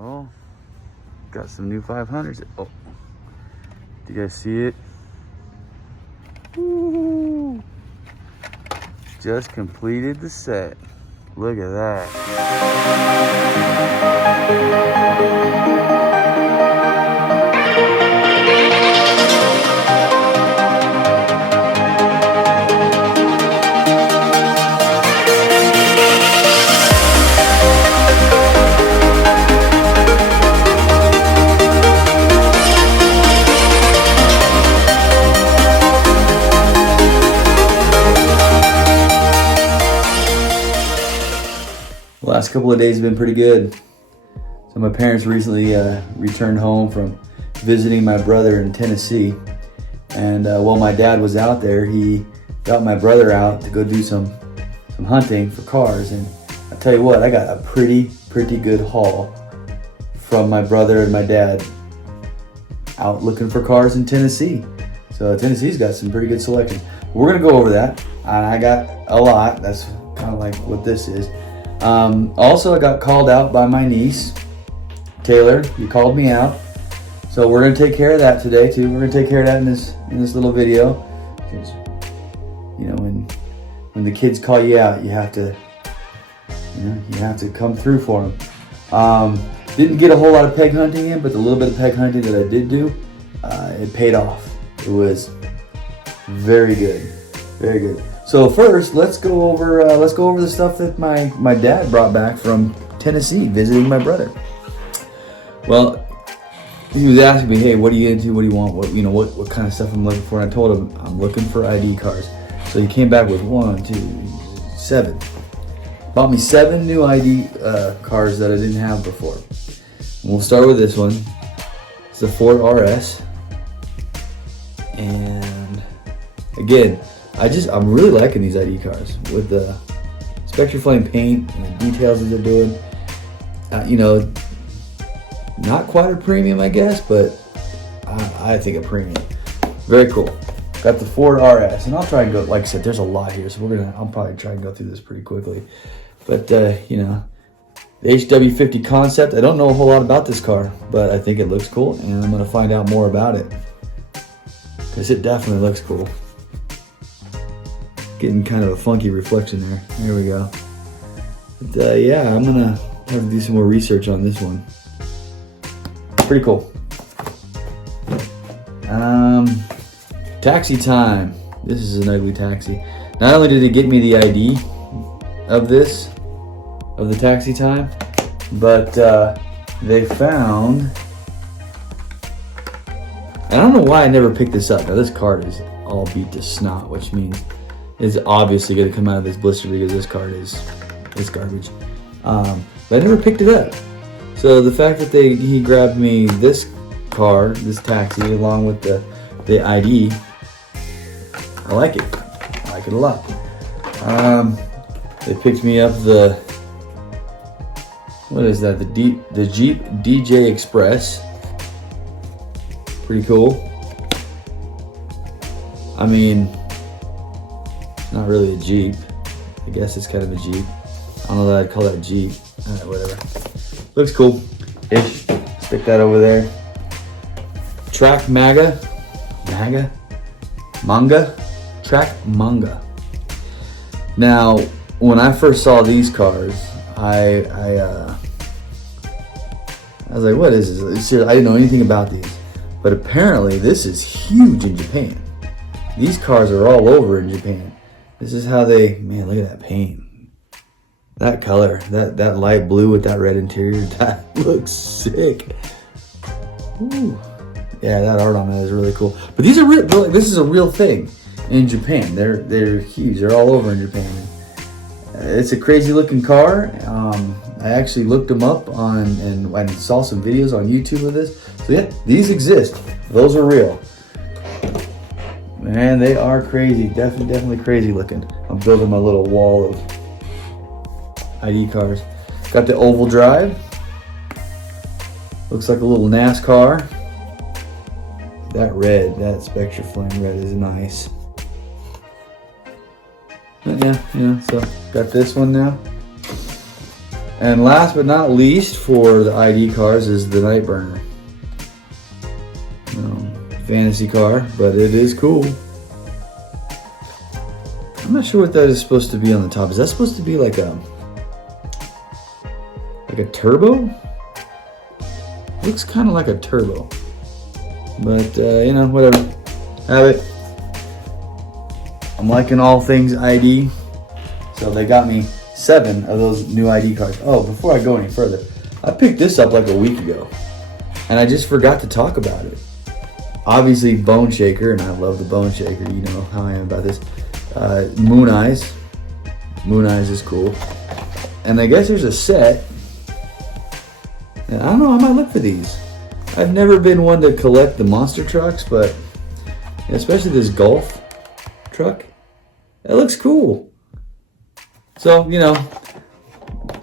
Oh, got some new 500s. Oh, do you guys see it? Woo. Just completed the set. Look at that. Last couple of days have been pretty good. So my parents recently returned home from visiting my brother in Tennessee. And while my dad was out there, he got my brother out to go do some hunting for cars. And I tell you what, I got a pretty good haul from my brother and my dad out looking for cars in Tennessee. So Tennessee's got some pretty good selection. We're gonna go over that. And I got a lot. That's kind of like what this is. Also, I got called out by my niece, Taylor. You called me out, so we're gonna take care of that today too. We're gonna take care of that in this little video. You know, when the kids call you out, you have to come through for them. Didn't get a whole lot of peg hunting in, but the little bit of peg hunting that I did do, it paid off. It was very good, very good. So first, let's go over the stuff that my dad brought back from Tennessee, visiting my brother. Well, he was asking me, hey, what are you into? What do you want? What kind of stuff I'm looking for? And I told him I'm looking for ID cars. So he came back with 7. Bought me 7 new ID cars that I didn't have before. And we'll start with this one. It's a Ford RS. And again, I'm really liking these ID cars with the Spectre Flame paint and the details that they're doing. Not quite a premium, I guess, but I think a premium. Very cool. Got the Ford RS, and I'll try and go. Like I said, there's a lot here, so I'll probably try and go through this pretty quickly. But the HW50 concept. I don't know a whole lot about this car, but I think it looks cool, and I'm gonna find out more about it because it definitely looks cool. Getting kind of a funky reflection there. There we go. But, yeah, I'm gonna have to do some more research on this one. Pretty cool. Taxi time. This is an ugly taxi. Not only did it get me the ID of the taxi time, but they found, and I don't know why I never picked this up. Now this card is all beat to snot, which means it's obviously going to come out of this blister because this card is garbage. But I never picked it up. So the fact that he grabbed me this car, this taxi, along with the ID, I like it. I like it a lot. They picked me up what is that? The Jeep DJ Express. Pretty cool. I mean, not really a Jeep. I guess it's kind of a Jeep. I don't know that I'd call that a Jeep. Whatever. Looks cool. Ish. Stick that over there. Track Manga. Track Manga. Now, when I first saw these cars, I was like, what is this? Seriously, I didn't know anything about these. But apparently, this is huge in Japan. These cars are all over in Japan. This is how man, look at that paint. That color, that light blue with that red interior, that looks sick. Ooh. Yeah, that art on that is really cool. But these are real. This is a real thing in Japan. They're huge. They're all over in Japan. It's a crazy looking car. I actually looked them up and saw some videos on YouTube of this. So yeah, these exist. Those are real. Man, they are crazy. Definitely crazy looking. I'm building my little wall of ID cars. Got the oval drive. Looks like a little NASCAR. That red, that Spectre Flame red is nice. But yeah, so got this one now. And last but not least for the ID cars is the Night Burner. Fantasy car, but it is cool. I'm not sure what that is supposed to be on the top. Is that supposed to be like a turbo? Looks kind of like a turbo. But, you know, whatever. Have it. I'm liking all things ID. So they got me 7 of those new ID cards. Oh, before I go any further, I picked this up like a week ago. And I just forgot to talk about it. Obviously, Bone Shaker, and I love the Bone Shaker. You know how I am about this. Moon Eyes. Moon Eyes is cool. And I guess there's a set. And I don't know, I might look for these. I've never been one to collect the monster trucks, but especially this Golf truck. It looks cool. So, you know,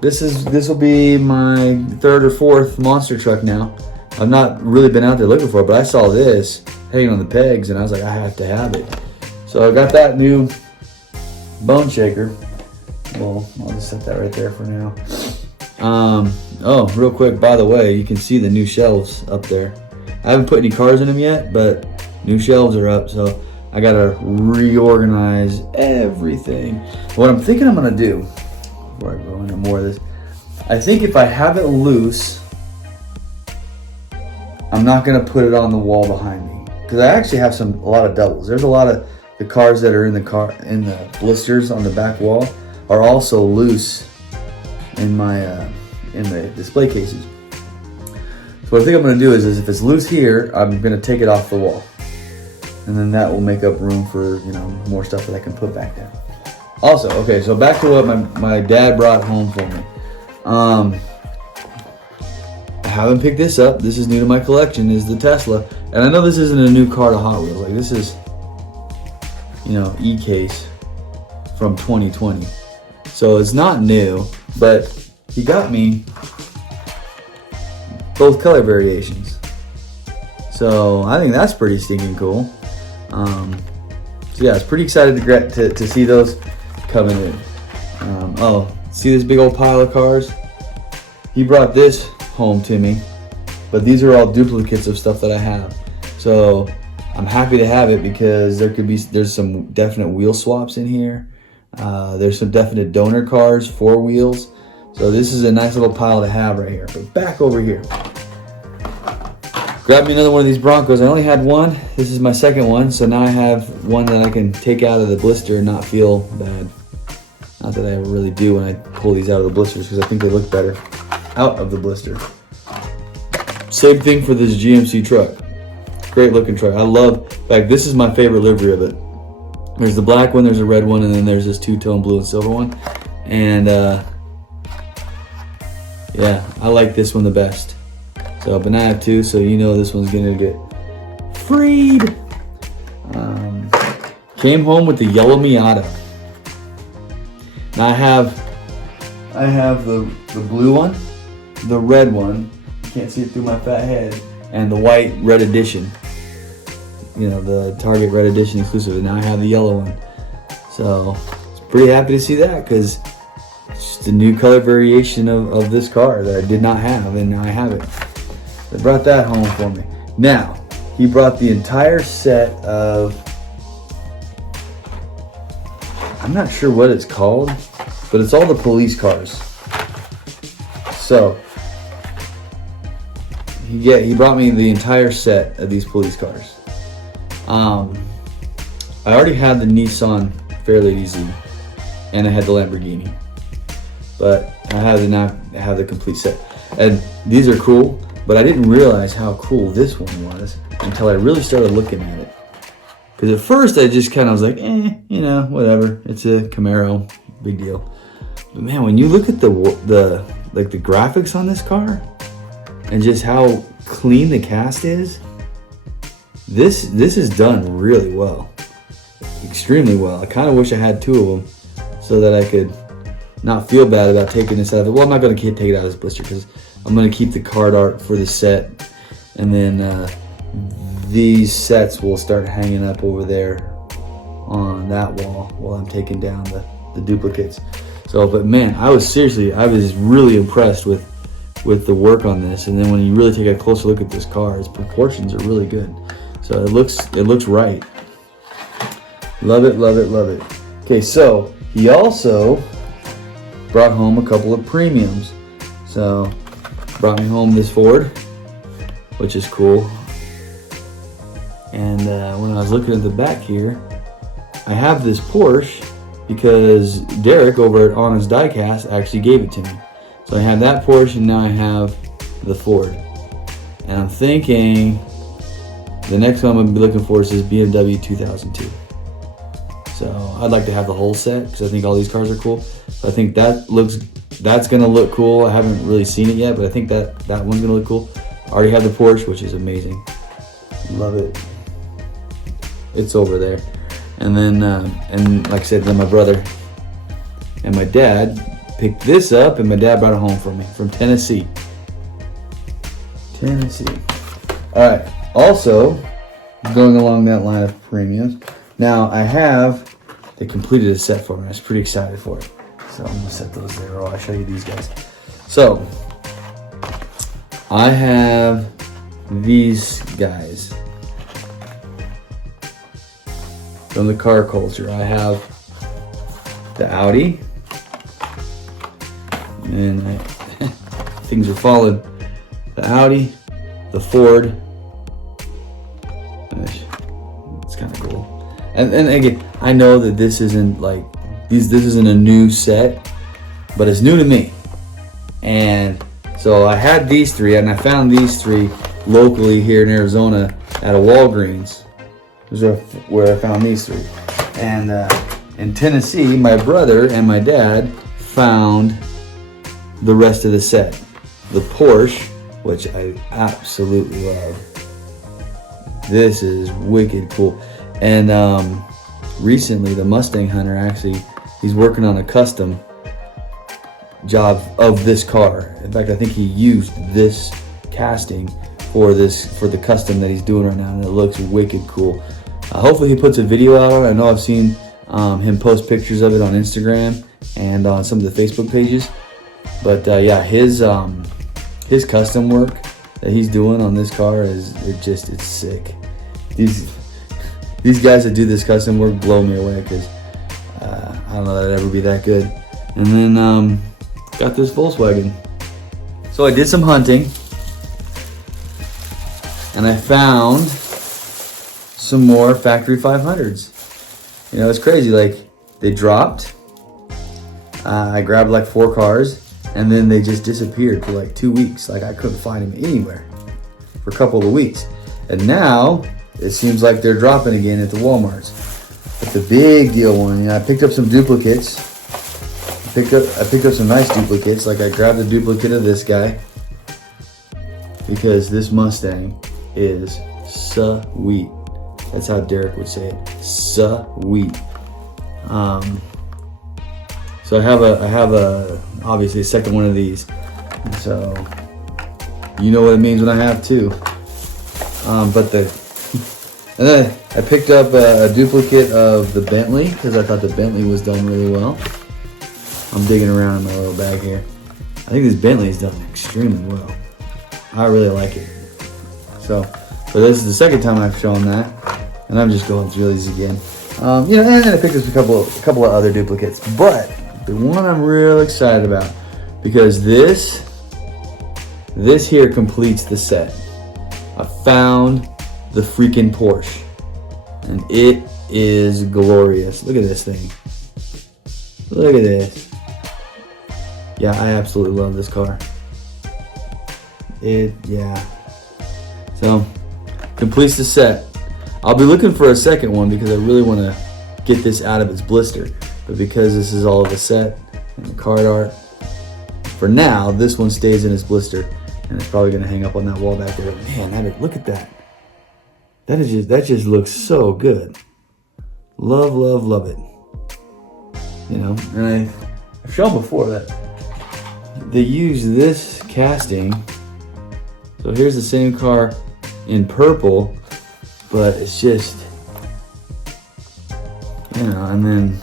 this will be my 3rd or 4th monster truck now. I've not really been out there looking for it, but I saw this hanging on the pegs, and I was like, I have to have it. So I got that new Bone Shaker. Well, I'll just set that right there for now. Oh, real quick, by the way, you can see the new shelves up there. I haven't put any cars in them yet, but new shelves are up, so I gotta reorganize everything. What I'm thinking I'm gonna do, before I go into more of this, I think if I have it loose, I'm not gonna put it on the wall behind me, because I actually have a lot of doubles. There's a lot of the cars that are in the blisters on the back wall are also loose in my in the display cases. So what I think I'm gonna do is if it's loose here, I'm gonna take it off the wall, and then that will make up room for, you know, more stuff that I can put back there. Also, okay, so back to what my dad brought home for me. I haven't picked this up. This is new to my collection, is the Tesla. And I know this isn't a new car to Hot Wheels. Like, this is, you know, E-Case from 2020. So it's not new, but he got me both color variations. So I think that's pretty stinking cool. So yeah, I was pretty excited to see those coming in. Oh, see this big old pile of cars? He brought this home to me, but these are all duplicates of stuff that I have. So I'm happy to have it because there's some definite wheel swaps in here. There's some definite donor cars, 4 wheels. So this is a nice little pile to have right here. But back over here. Grab me another one of these Broncos. I only had one. This is my second one. So now I have one that I can take out of the blister and not feel bad. Not that I ever really do when I pull these out of the blisters, because I think they look better out of the blister. Same thing for this GMC truck. Great looking truck. I love, in fact, this is my favorite livery of it. There's the black one, there's a red one, and then there's this two-tone blue and silver one. And yeah, I like this one the best. So, but now I have 2, so you know this one's gonna get freed. Came home with the yellow Miata. Now I have the blue one, the red one, you can't see it through my fat head, and the white red edition. You know, the Target red edition exclusive. And now I have the yellow one. So, I was pretty happy to see that, because it's just a new color variation of this car that I did not have, and now I have it. They brought that home for me. Now, he brought the entire set of, I'm not sure what it's called, but it's all the police cars. So, he brought me the entire set of these police cars. I already had the Nissan Fairlady Z, and I had the Lamborghini, but I have the complete set. And these are cool, but I didn't realize how cool this one was until I really started looking at it. Because at first I just kind of was like, you know, whatever. It's a Camaro, big deal. But man, when you look at the graphics on this car and just how clean the cast is, this is done really well, extremely well. I kind of wish I had 2 of them so that I could not feel bad about taking this out of it. Well, I'm not going to take it out of this blister because I'm going to keep the card art for the set, and then these sets will start hanging up over there on that wall while I'm taking down the duplicates. So So, but man, I was really impressed with the work on this. And then when you really take a closer look at this car, its proportions are really good. So it looks right. Love it, love it, love it. Okay, so he also brought home a couple of premiums. So brought me home this Ford, which is cool. And when I was looking at the back here, I have this Porsche because Derek over at Honest Diecast actually gave it to me. So I have that Porsche and now I have the Ford. And I'm thinking the next one I'm going to be looking for is this BMW 2002. So I'd like to have the whole set because I think all these cars are cool. So I think that's going to look cool. I haven't really seen it yet, but I think that one's going to look cool. I already have the Porsche, which is amazing. Love it. It's over there. And then, and like I said, then my brother and my dad picked this up, and my dad brought it home for me from Tennessee. All right. Also, going along that line of premiums, now they completed a set for me. I was pretty excited for it. So I'm gonna set those there. I'll show you these guys. So I have these guys from the car culture. I have the Audi, and things are falling. The Audi, the Ford. It's kind of cool. And again, I know that this isn't like this isn't a new set, but it's new to me. And so I had these three, and I found these three locally here in Arizona at a Walgreens. This is where I found these three. And in Tennessee, my brother and my dad found the rest of the set. The Porsche, which I absolutely love. This is wicked cool. And recently, the Mustang Hunter he's working on a custom job of this car. In fact, I think he used this casting for the custom that he's doing right now, and it looks wicked cool. Hopefully he puts a video out on it. I know I've seen him post pictures of it on Instagram and on some of the Facebook pages. But yeah, his custom work that he's doing on this car it's sick. These guys that do this custom work blow me away because I don't know that it'd ever be that good. And then got this Volkswagen. So I did some hunting and I found some more factory 500s. You know, it's crazy. Like, they dropped. I grabbed like 4 cars, and then they just disappeared for like 2 weeks. Like, I couldn't find them anywhere for a couple of weeks. And now it seems like they're dropping again at the Walmarts. But the big deal one, you know, I picked up some duplicates. I picked up some nice duplicates. Like, I grabbed a duplicate of this guy because this Mustang is sweet. That's how Derek would say it. Sweet. So I have a obviously a second one of these. So you know what it means when I have two. And then I picked up a duplicate of the Bentley because I thought the Bentley was done really well. I'm digging around in my little bag here. I think this Bentley is done extremely well. I really like it. So this is the second time I've shown that, and I'm just going through these again. You know, and then I picked up a couple of other duplicates, but the one I'm real excited about because this here completes the set. I found the freaking Porsche, and it is glorious. Look at this thing. Look at this. Yeah, I absolutely love this car. Yeah. So, completes the set. I'll be looking for a second one because I really want to get this out of its blister. But because this is all of the set and the card art, for now, this one stays in its blister. And it's probably going to hang up on that wall back there. Man, look at that. That just looks so good. Love it. You know, and I've shown before that they use this casting. So here's the same car in purple, but it's just, you know, and then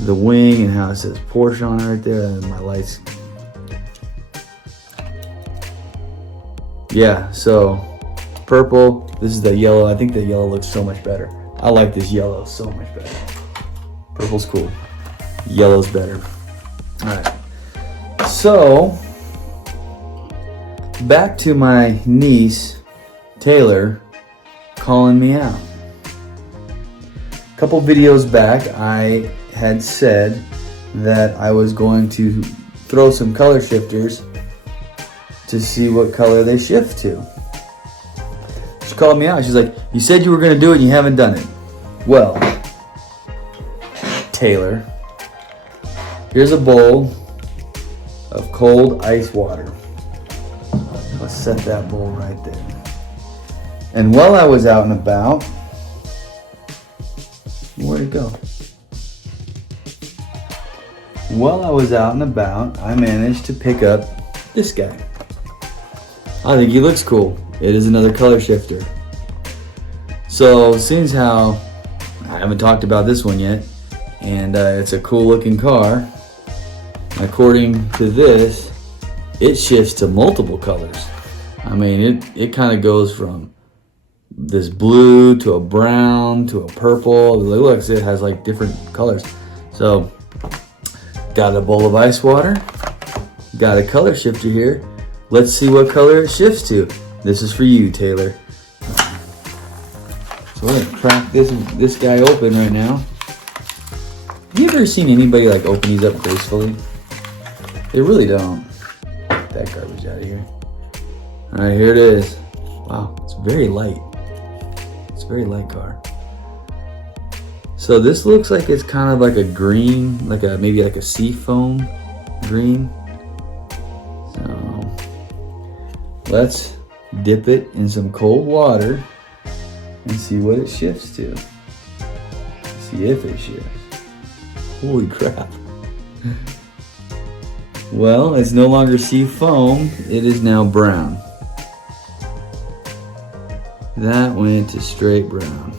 the wing and how it says Porsche on it right there, and my lights. Yeah, so purple. This is the yellow. I think the yellow looks so much better. I like this yellow so much better. Purple's cool. Yellow's better. All right. So back to my niece Taylor calling me out. A couple videos back, I had said that I was going to throw some color shifters to see what color they shift to. She called me out. She's like, you said you were going to do it and you haven't done it. Well, Taylor, here's a bowl of cold ice water. Let's set that bowl right there. And while I was out and about, where'd it go? While I was out and about, I managed to pick up this guy. I think he looks cool. It is another color shifter. So, seeing how I haven't talked about this one yet, and it's a cool looking car, according to this, it shifts to multiple colors. I mean, it kind of goes from this blue to a brown to a purple. Look, it has like different colors. So, got a bowl of ice water, got a color shifter here. Let's see what color it shifts to. This is for you, Taylor. So we're gonna crack this guy open right now. Have you ever seen anybody like open these up gracefully? They really don't. Get that garbage out of here. All right, here it is. Wow, it's very light. It's a very light car. So this looks like it's kind of like a green, maybe like a sea foam green. So let's dip it in some cold water and see what it shifts to. See if it shifts. Holy crap. Well, it's no longer sea foam, it is now brown. That went to straight brown.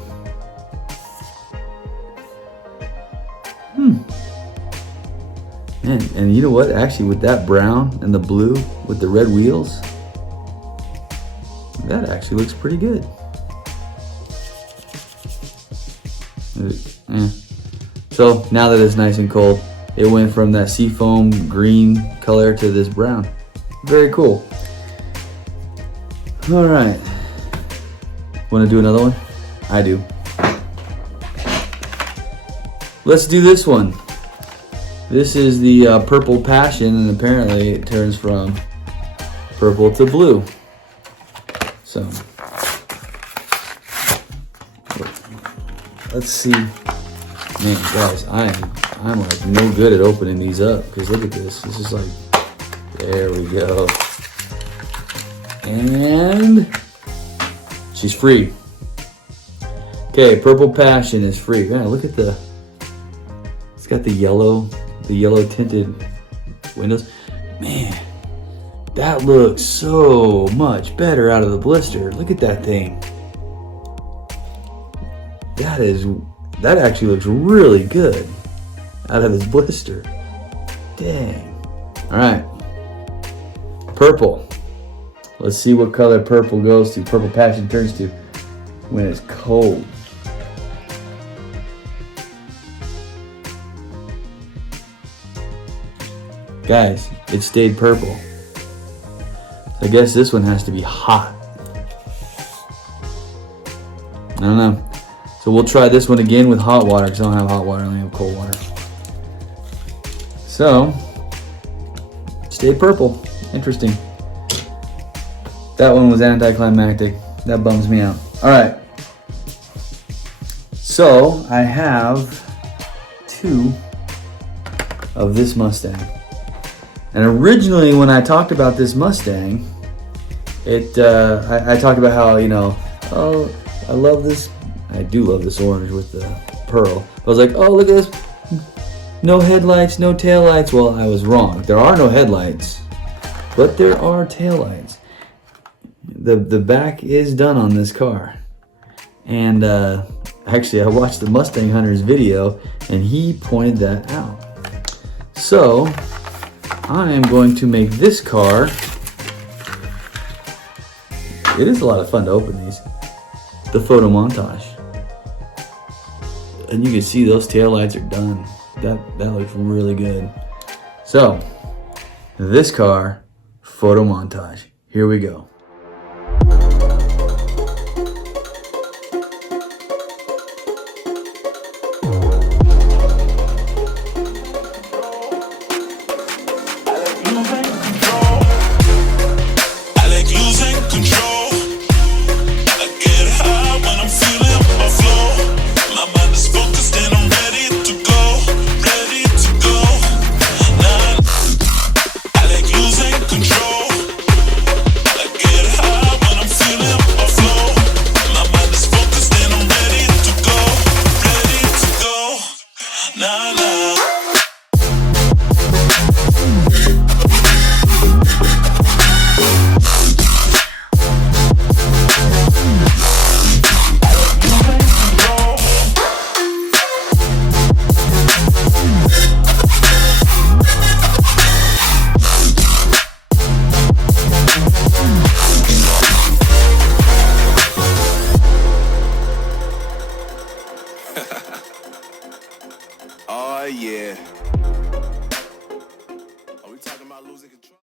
And you know what? Actually, with that brown and the blue with the red wheels, that actually looks pretty good. Yeah. So now that it's nice and cold, it went from that seafoam green color to this brown. Very cool. All right. Want to do another one? I do. Let's do this one. This is the Purple Passion, and apparently it turns from purple to blue. So, let's see. Man, guys, I'm like no good at opening these up, because look at this. This is like, there we go. And she's free. Okay, Purple Passion is free. Man, look at it's got the yellow tinted windows. Man, that looks so much better out of the blister. Look at that thing. That actually looks really good out of this blister. Dang. All right. Purple. Let's see what color purple goes to. Purple Passion turns to when it's cold. Guys, it stayed purple. So I guess this one has to be hot. I don't know. So we'll try this one again with hot water, because I don't have hot water, I only have cold water. So, stayed purple. Interesting. That one was anticlimactic. That bums me out. Alright. So, I have 2 of this Mustang. And originally, when I talked about this Mustang, I talked about how, oh, I love this. I do love this orange with the pearl. I was like, oh, look at this. No headlights, no taillights. Well, I was wrong. There are no headlights, but there are taillights. The back is done on this car. And Actually, I watched the Mustang Hunter's video and he pointed that out. So I am going to make this car. It is a lot of fun to open these. The photo montage. And you can see those taillights are done. That looks really good. So, this car, photo montage. Here we go. Oh yeah.